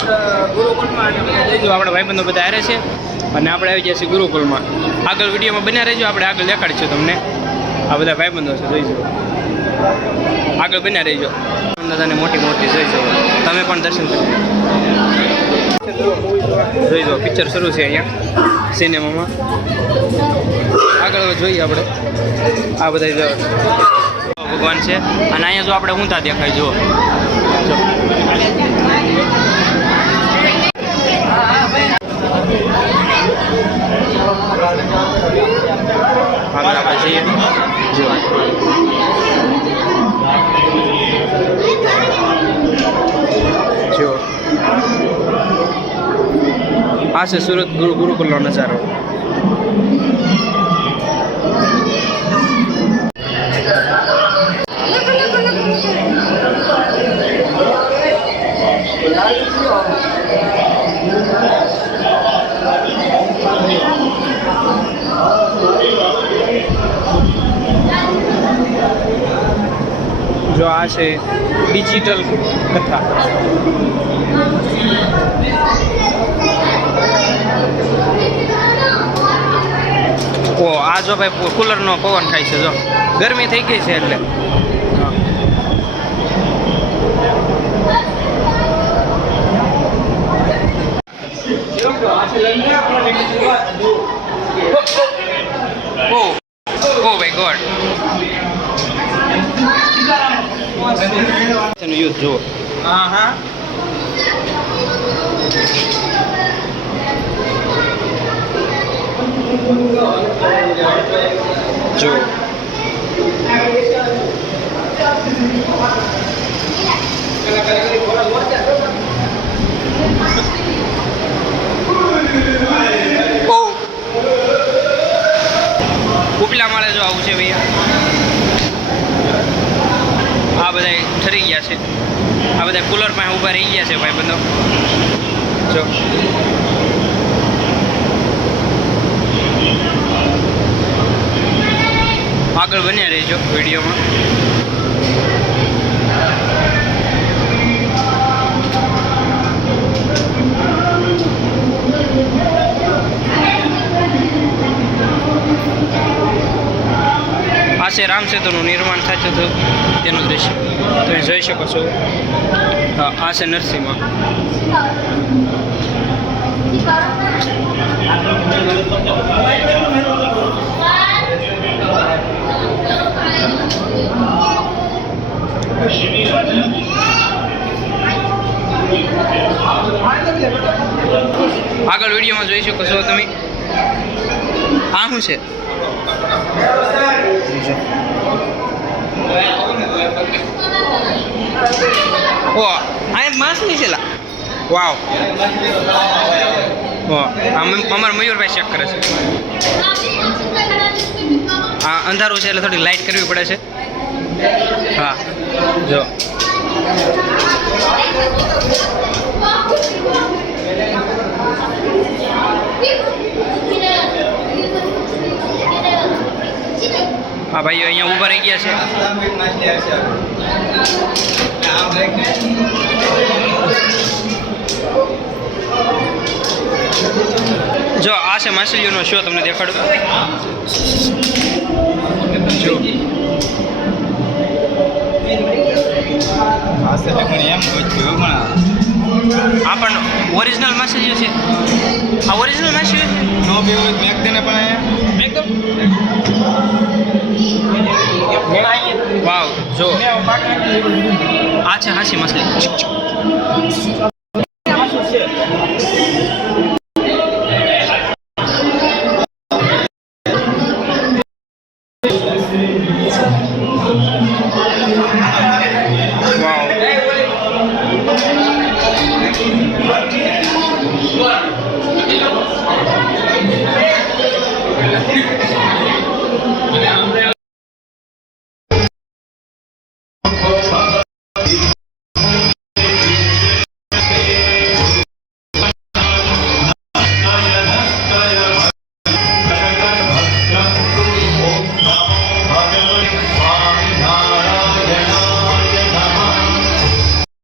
સુરત ગુરુકુલમાં આપણા ભાઈબંધો બધા હારે છે અને આપણે આવી ગયા છીએ ગુરુકુલમાં. આગળ વિડીયોમાં બન્યા રહેજો, આપણે આગળ દેખાડીશું તમને. આ બધા ભાઈબંધો છે, જોઈ જુઓ. આગળ બન્યા રહેજો. દાદાને મોટી મૂર્તિ જોઈ જુઓ. તમે પણ દર્શન કરી જોઈ જુઓ. પિક્ચર શરૂ છે અહીંયા સિનેમામાં. આગળ જોઈએ આપણે. આ બધા ભગવાન છે અને અહીંયા જો આપણે ઊંધા દેખાય જુઓ. આગળ આપણે જઈએ જો. જો આ છે સુરત ગુરુકુલનો નજારો. જો આ છે ડિજિટલ કથા. ઓ આ જો ભાઈ કુલરનો પવન ખાય છે. જો ગરમી થઈ ગઈ છે એટલે. Oh my God. યુદ્ધ જુઓ. હા હા જો ઉપલા માળે જો આવું છે ભૈયા. આ બધા ઠરી ગયા છે. આ બધા કુલર પાસે ઊભા રહી ગયા છે ભાઈ બંધો. જો આગળ બન્યા રહેજો વિડીયોમાં. આ છે રામ સેતુનું નિર્માણ થતું હતું તેનું દૃશ્ય તમે જોઈ શકો છો. હા આ છે નરસિંહમાં. આગળ વિડીયોમાં જોઈ શકો છો તમે. આ શું છે? ઓ આ માછલી છે. વાવ. અમારા મયુરભાઈ ચેક કરે છે. હા અંધારું છે એટલે થોડી લાઇટ કરવી પડે છે. હા જો હા ભાઈઓ અહીંયા ઊભા રહી ગયા છે. જો આ છે માછલીઓનો શો, તમને દેખાડું. જો આ પણ ઓરિજિનલ માછલીઓ છે. આ ઓરિજિનલ માછલીઓ છે. નો પીવું મેક દેને પણ એકદમ વાવ. જો આ છે હાસી માછલી.